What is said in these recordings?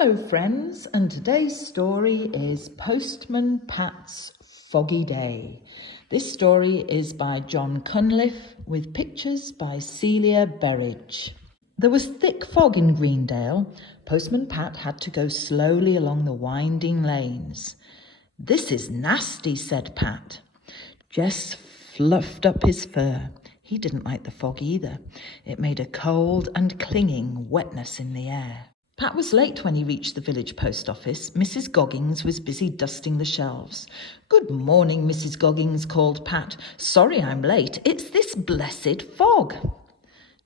Hello friends, and today's story is Postman Pat's Foggy Day. This story is by John Cunliffe with pictures by Celia Berridge. There was thick fog in Greendale. Postman Pat had to go slowly along the winding lanes. "This is nasty," said Pat. Jess fluffed up his fur. He didn't like the fog either. It made a cold and clinging wetness in the air. Pat was late when he reached the village post office. Mrs. Goggins was busy dusting the shelves. "Good morning, Mrs. Goggins," called Pat. "Sorry I'm late. It's this blessed fog."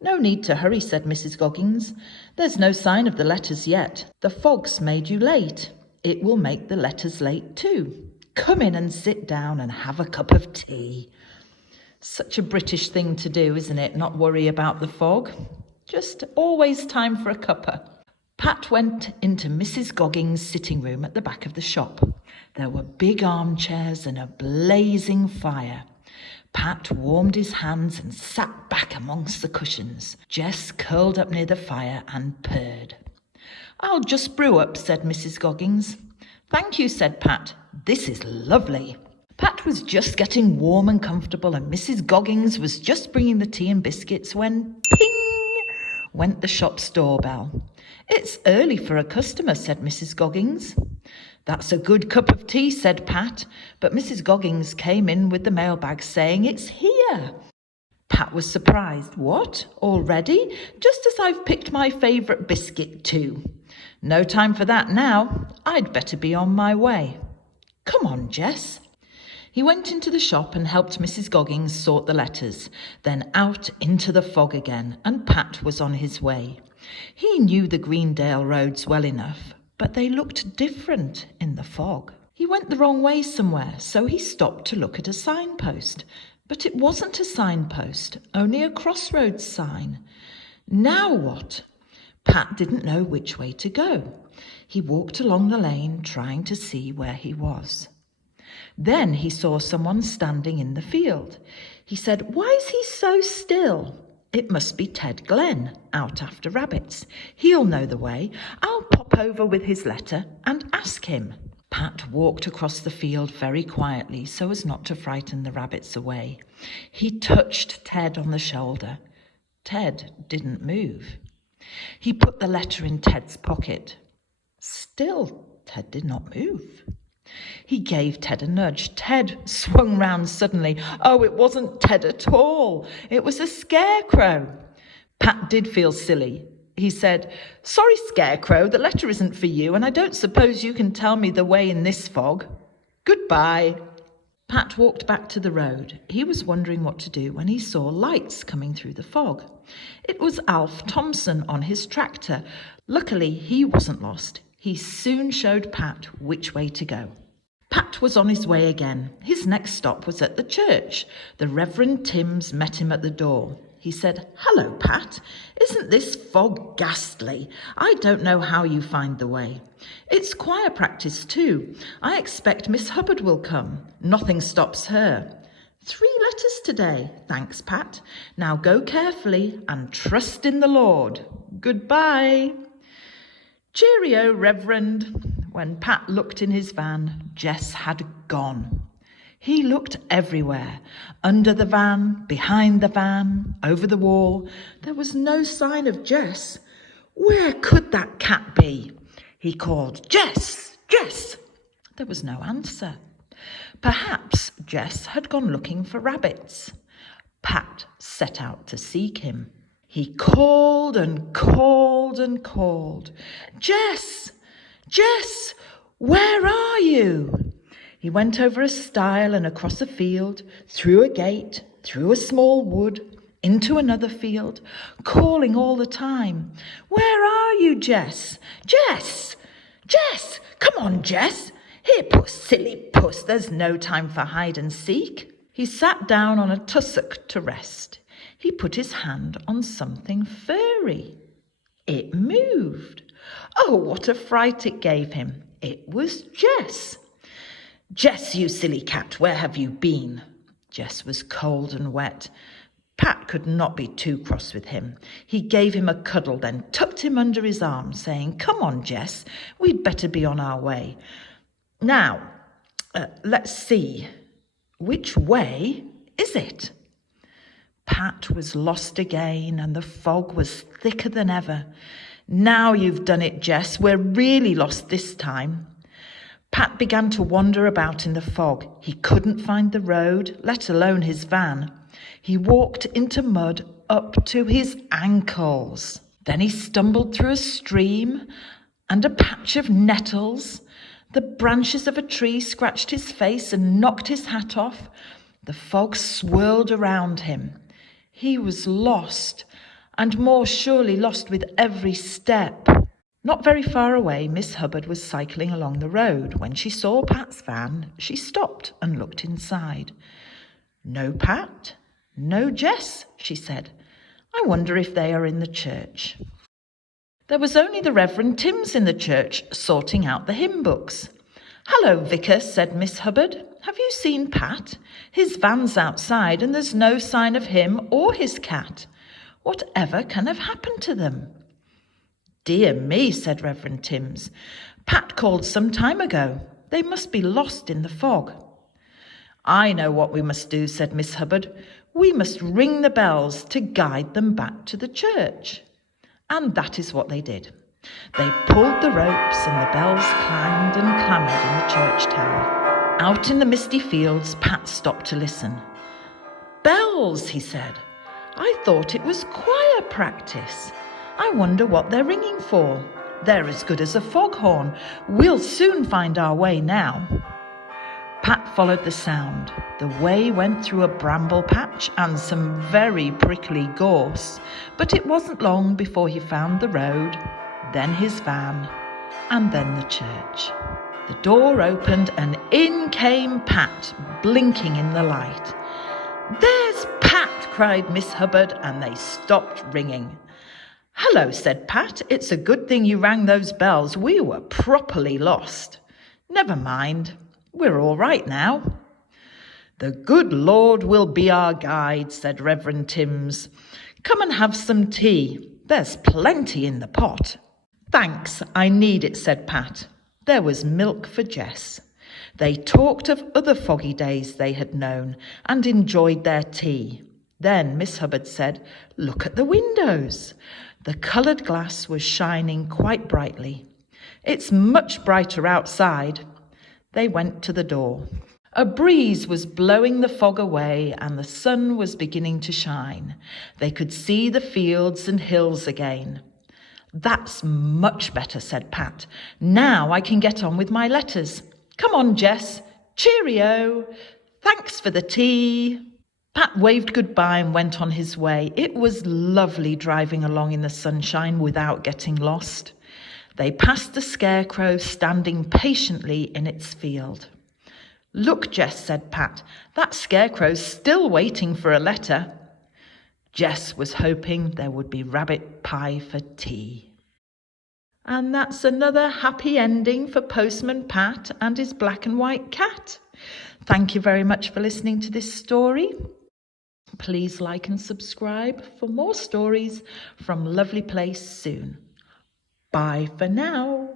"No need to hurry," said Mrs. Goggins. "There's no sign of the letters yet. The fog's made you late. It will make the letters late too. Come in and sit down and have a cup of tea." Such a British thing to do, isn't it? Not worry about the fog. Just always time for a cuppa. Pat went into Mrs. Goggins' sitting room at the back of the shop. There were big armchairs and a blazing fire. Pat warmed his hands and sat back amongst the cushions. Jess curled up near the fire and purred. "I'll just brew up," said Mrs. Goggins. "Thank you," said Pat. "This is lovely." Pat was just getting warm and comfortable, and Mrs. Goggins was just bringing the tea and biscuits when ping went the shop's doorbell. "It's early for a customer," said Mrs. Goggins. "That's a good cup of tea," said Pat, but Mrs. Goggins came in with the mailbag saying, "It's here." Pat was surprised. "What? Already? Just as I've picked my favourite biscuit too. No time for that now. I'd better be on my way. Come on, Jess." He went into the shop and helped Mrs. Goggins sort the letters, then out into the fog again, and Pat was on his way. He knew the Greendale roads well enough, but they looked different in the fog. He went the wrong way somewhere, so he stopped to look at a signpost. But it wasn't a signpost, only a crossroads sign. Now what? Pat didn't know which way to go. He walked along the lane, trying to see where he was. Then he saw someone standing in the field. He said, "Why is he so still? It must be Ted Glenn, out after rabbits. He'll know the way. I'll pop over with his letter and ask him." Pat walked across the field very quietly so as not to frighten the rabbits away. He touched Ted on the shoulder. Ted didn't move. He put the letter in Ted's pocket. Still, Ted did not move. He gave Ted a nudge. Ted swung round suddenly. Oh, it wasn't Ted at all. It was a scarecrow. Pat did feel silly. He said, "Sorry, Scarecrow, the letter isn't for you, and I don't suppose you can tell me the way in this fog. Goodbye." Pat walked back to the road. He was wondering what to do when he saw lights coming through the fog. It was Alf Thompson on his tractor. Luckily, he wasn't lost. He soon showed Pat which way to go. Pat was on his way again. His next stop was at the church. The Reverend Timms met him at the door. He said, "Hello, Pat. Isn't this fog ghastly? I don't know how you find the way. It's choir practice too. I expect Miss Hubbard will come. Nothing stops her. 3 letters today. Thanks, Pat. Now go carefully and trust in the Lord. Goodbye." "Cheerio, Reverend." When Pat looked in his van, Jess had gone. He looked everywhere, under the van, behind the van, over the wall. There was no sign of Jess. Where could that cat be? He called, "Jess, Jess." There was no answer. Perhaps Jess had gone looking for rabbits. Pat set out to seek him. He called and called and called. "Jess! Jess, where are you?" He went over a stile and across a field, through a gate, through a small wood, into another field, calling all the time. "Where are you, Jess? Jess! Jess! Come on, Jess! Here, puss, silly puss, there's no time for hide and seek." He sat down on a tussock to rest. He put his hand on something furry. It moved. Oh, what a fright it gave him. It was Jess. "Jess, you silly cat, where have you been?" Jess was cold and wet. Pat could not be too cross with him. He gave him a cuddle, then tucked him under his arm, saying, "Come on, Jess, we'd better be on our way. Now, let's see, which way is it?" Pat was lost again, and the fog was thicker than ever. "Now you've done it, Jess. We're really lost this time." Pat began to wander about in the fog. He couldn't find the road, let alone his van. He walked into mud up to his ankles. Then he stumbled through a stream and a patch of nettles. The branches of a tree scratched his face and knocked his hat off. The fog swirled around him. He was lost, and more surely lost with every step. Not very far away, Miss Hubbard was cycling along the road. When she saw Pat's van, she stopped and looked inside. "No Pat, no Jess," she said. "I wonder if they are in the church." There was only the Reverend Timms in the church, sorting out the hymn books. "Hello, Vicar," said Miss Hubbard. "Have you seen Pat? His van's outside and there's no sign of him or his cat. Whatever can have happened to them?" "Dear me," said Reverend Timms. "Pat called some time ago. They must be lost in the fog." "I know what we must do," said Miss Hubbard. "We must ring the bells to guide them back to the church." And that is what they did. They pulled the ropes and the bells clanged and clamoured in the church tower. Out in the misty fields, Pat stopped to listen. "Bells," he said. "I thought it was choir practice. I wonder what they're ringing for. They're as good as a foghorn. We'll soon find our way now." Pat followed the sound. The way went through a bramble patch and some very prickly gorse, but it wasn't long before he found the road, then his van, and then the church. The door opened and in came Pat, blinking in the light. "There's Pat!" cried Miss Hubbard, and they stopped ringing. "Hello," said Pat. "It's a good thing you rang those bells. We were properly lost." "Never mind. We're all right now." "The good Lord will be our guide," said Reverend Timms. "Come and have some tea. There's plenty in the pot." "Thanks, I need it," said Pat. There was milk for Jess. They talked of other foggy days they had known and enjoyed their tea. Then Miss Hubbard said, "Look at the windows." The coloured glass was shining quite brightly. "It's much brighter outside." They went to the door. A breeze was blowing the fog away and the sun was beginning to shine. They could see the fields and hills again. "That's much better," said Pat. "Now I can get on with my letters. Come on, Jess. Cheerio. Thanks for the tea." Pat waved goodbye and went on his way. It was lovely driving along in the sunshine without getting lost. They passed the scarecrow standing patiently in its field. "Look, Jess," said Pat, "that scarecrow's still waiting for a letter." Jess was hoping there would be rabbit pie for tea. And that's another happy ending for Postman Pat and his black and white cat. Thank you very much for listening to this story. Please like and subscribe for more stories from Lovely Place soon. Bye for now.